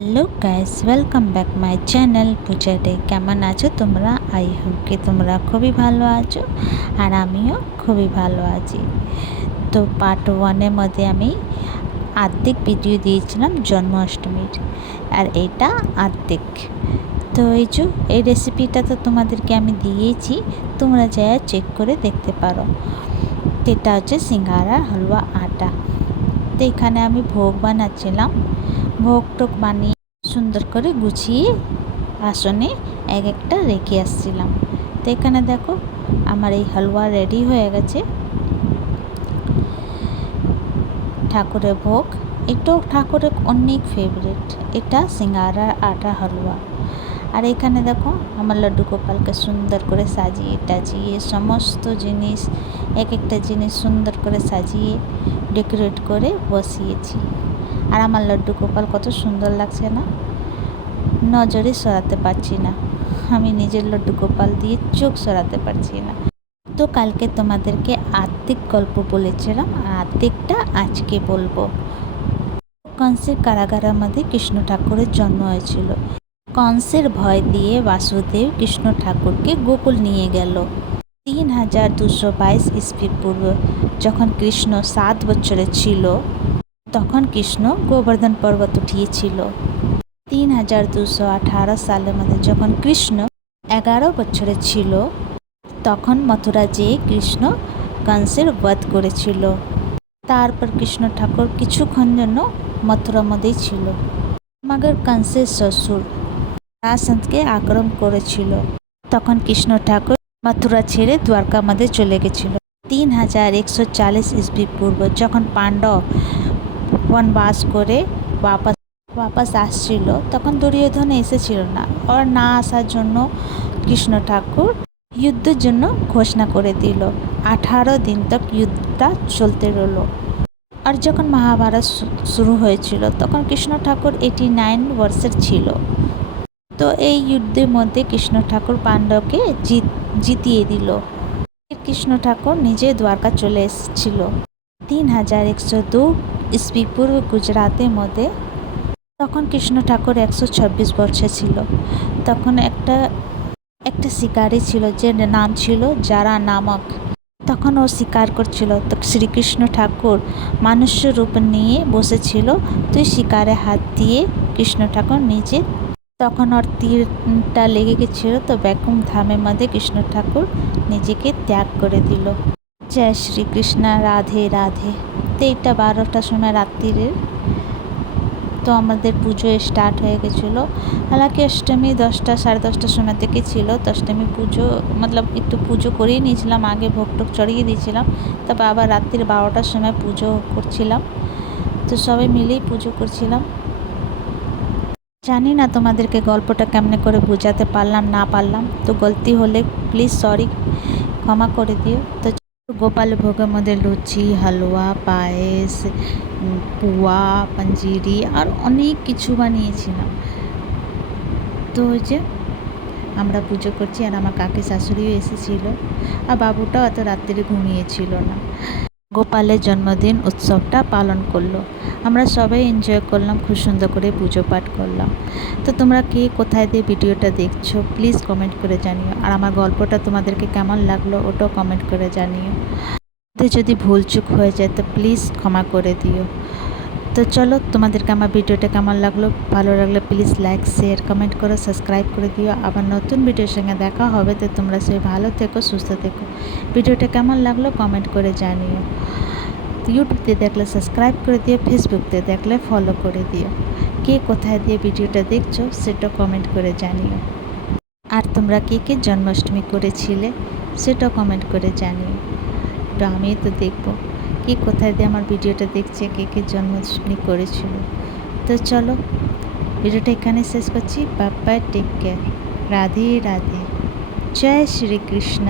Hello guys, welcome back my channel Puja day. কেমন আছো তোমরা? আই হোপ কি তোমরা খুবই ভালো আছো, আর আমিও খুবই ভালো আছি। তো পার্ট 1-এর মধ্যে আমি আর্ধেক ভিডিও দিয়েছিলাম জন্মাষ্টমীর, আর এইটা আর্ধেক। তো এই রেসিপিটা তো তোমাদেরকে আমি দিয়েছি, তোমরা যা চেক করে দেখতে পারো। তো এটা হচ্ছে সিঙ্গারার হালুয়া আটা। তো এখানে আমি ভোগ বানাচ্ছিলাম, ভোগ টোক বানিয়ে সুন্দর করে গুছিয়ে আসনে এক একটা রেখে আসছিলাম। তো এখানে দেখো আমার এই হালুয়া রেডি হয়ে গেছে। ঠাকুরের ভোগ, এটাও ঠাকুরের অনেক ফেভারিট, এটা সিঙ্গারার আটা হালুয়া। আর এখানে দেখো আমার লাড্ডু গোপালকে সুন্দর করে সাজিয়ে টাজিয়ে সমস্ত জিনিস, এক একটা জিনিস সুন্দর করে সাজিয়ে ডেকোরেট করে বসিয়েছি। আর আমার লাড্ডু গোপাল কত সুন্দর লাগছে না, নজরে সরাতে পারছি না, আমি নিজের লাড্ডু গোপাল দিয়ে চোখ সরাতে পারছি না। তো কালকে তোমাদেরকে আর্ধেক গল্প বলেছিলাম, আর আর্ধেকটা আজকে বলবো। কংসের কারাগারের মধ্যে কৃষ্ণ ঠাকুরের জন্ম হয়েছিল। কংসের ভয় দিয়ে বাসুদেব কৃষ্ণ ঠাকুরকে গোকুল নিয়ে গেল। 3222 ইসবি পূর্ব, যখন কৃষ্ণ 7 বছরের ছিল, তখন কৃষ্ণ গোবর্ধন পর্বত উঠিয়েছিল। 3218 সালের মধ্যে যখন কৃষ্ণ 11 বছরের ছিল, তখন মথুরা যেয়ে কৃষ্ণ কংসের বধ করেছিল। তারপর কৃষ্ণ ঠাকুর কিছুক্ষণ জন্য মথুরার মধ্যেই ছিল। মগর কংসের শ্বশুর রাসন্তকে আক্রমণ করেছিল, তখন কৃষ্ণ ঠাকুর মথুরা ছেড়ে দ্বারকা মধ্যে চলে গেছিল। 3140 ইসবি পূর্ব, যখন পাণ্ডব বনবাস করে বাপাস আসছিল, তখন দুর্যোধন এসেছিল না, আর না আসার জন্য কৃষ্ণ ঠাকুর যুদ্ধের জন্য ঘোষণা করে দিল। 18 দিন তক যুদ্ধটা চলতে রইল। আর যখন মহাভারত শুরু হয়েছিল, তখন কৃষ্ণ ঠাকুর 89 বর্ষের ছিল। তো এই যুদ্ধের মধ্যে কৃষ্ণ ঠাকুর পাণ্ডবকে জিতিয়ে দিল। কৃষ্ণ ঠাকুর নিজে দ্বারকা চলে এসেছিল। 3102 ইসবি পূর্ব গুজরাতের মধ্যে, তখন কৃষ্ণ ঠাকুর 126 বছর ছিল। তখন একটা শিকারী ছিল, যে নাম ছিল যারা নামক। তখন ও শিকার করছিল, তো শ্রীকৃষ্ণ ঠাকুর মানুষ্য রূপ নিয়ে বসেছিল। তুই শিকারে হাত দিয়ে কৃষ্ণ ঠাকুর নিজে, তখন ওর তীরটা লেগে গেছিল, তো ব্যাকুম ধামের মধ্যে কৃষ্ণ ঠাকুর নিজেকে ত্যাগ করে দিল। জয় শ্রীকৃষ্ণ, রাধে রাধে। তো এইটা 12টার সময় রাত্রিরের, তো আমাদের পুজো স্টার্ট হয়ে গেছিলো। হালাকি অষ্টমী 10টা সাড়ে 10টার সময় থেকে ছিল। তো অষ্টমী পুজো একটু পুজো করেই নিয়েছিলাম, আগে ভোগ টোগ চড়িয়ে দিয়েছিলাম, তারপর আবার রাত্রির 12টার সময় পুজো করছিলাম। তো সবাই মিলেই পুজো করছিলাম। জানি না তোমাদেরকে গল্পটা কেমনে করে বোঝাতে পারলাম না পারলাম, তো গলতি হলে প্লিজ সরি, ক্ষমা করে দিও। তো গোপাল ভোগের মধ্যে লুচি, হালুয়া, পায়েস, পুয়া, পাঞ্জিরি আর অনেক কিছু বানিয়েছিলাম। তো যে আমরা পুজো করছি, আর আমার কাকি শাশুড়িও এসেছিল, আর বাবুটাও অত রাত্রে ঘুমিয়েছিল না। গোপালের জন্মদিন উৎসবটা পালন করলো, আমরা সবাই এনজয় করলাম, খুব সুন্দর করে পুজো পাঠ করলাম। তো তোমরা কে কোথায় দিয়ে ভিডিওটা দেখছো প্লিজ কমেন্ট করে জানিও, আর আমার গল্পটা তোমাদেরকে কেমন লাগলো ওটাও কমেন্ট করে জানিও। তো যদি ভুলচুক হয়ে যায় তো প্লিজ ক্ষমা করে দিও। তো চলো, তোমাদেরকে আমার ভিডিওটা কেমন লাগলো, ভালো লাগলে প্লিজ লাইক শেয়ার কমেন্ট করো, সাবস্ক্রাইব করে দিও। আবার নতুন ভিডিওর সঙ্গে দেখা হবে। তো তোমরা সবাই ভালো থেকো, সুস্থ থেকো। ভিডিওটা কেমন লাগলো কমেন্ট করে জানিও। ইউটিউবতে দেখলে সাবস্ক্রাইব করে দিও, ফেসবুকতে দেখলে ফলো করে দিও। কে কোথায় দিয়ে ভিডিওটা দেখছো সেটা কমেন্ট করে জানিও। আর তোমরা কে কে জন্মাষ্টমী করেছিলে সেটাও কমেন্ট করে জানিও। তো আমি তো দেখবো কে কোথায় দিয়ে আমার ভিডিওটা দেখছে, কে কে জন্মাষ্টমী করেছিল। তো চলো, ভিডিওটা এখানে শেষ করছি। Bye bye, take care, Radhe Radhe, জয় শ্রীকৃষ্ণ।